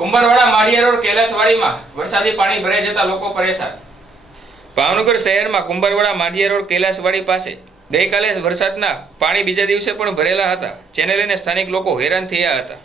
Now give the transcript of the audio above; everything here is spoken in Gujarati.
કુંભારવાડા, માળિયા રોડ, કૈલાસવાડીમાં વરસાદી પાણી ભરાઈ જતા લોકો પરેશાન. ભાવનગર શહેરમાં કુંભારવાડા, માળિયા રોડ, કૈલાસવાડી પાસે ગઈકાલે વરસાદના પાણી બીજા દિવસે પણ ભરેલા હતા. જેને લઈને સ્થાનિક લોકો હેરાન થયા હતા.